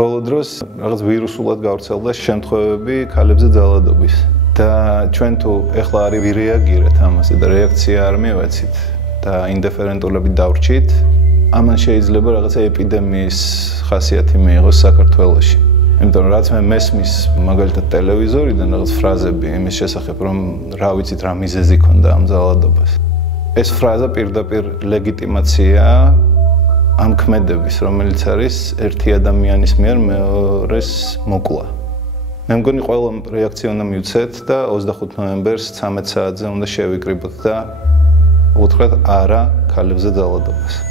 ბოლო დროს რაღაც ვირუსულად გავრცელდა შემთხვევები ქალებზე ძალადობის და ჩვენ თუ ეხლა არ ვირეაგირებთ ამაზე და რეაქცია არ მივეცით და ინდიფერენტულებით დავრჩით, ამან შეიძლება რაღაცა ეპიდემიის ხასიათი მიიღოს საქართველოში. იმიტომ რომ რაც მე მესმის მაგალითად ტელევიზორიდან რაღაც ფრაზები იმის შესახებ, რომ რა ვიცით რა მიზეზი ქონდა ამ ძალადობას. ეს ფრაზა პირდაპირ ლეგიტიმაცია ამ ქმედების, რომელიც არის ერთი ადამიანის მიერ მეორეს მოკლა. მე მგონი ყველა რეაქცია უნდა მივცეთ და 25 ნოემბერს 13 საათზე უნდა შევიკრიბოთ და უთხრათ არა ქალებზე ძალადობას.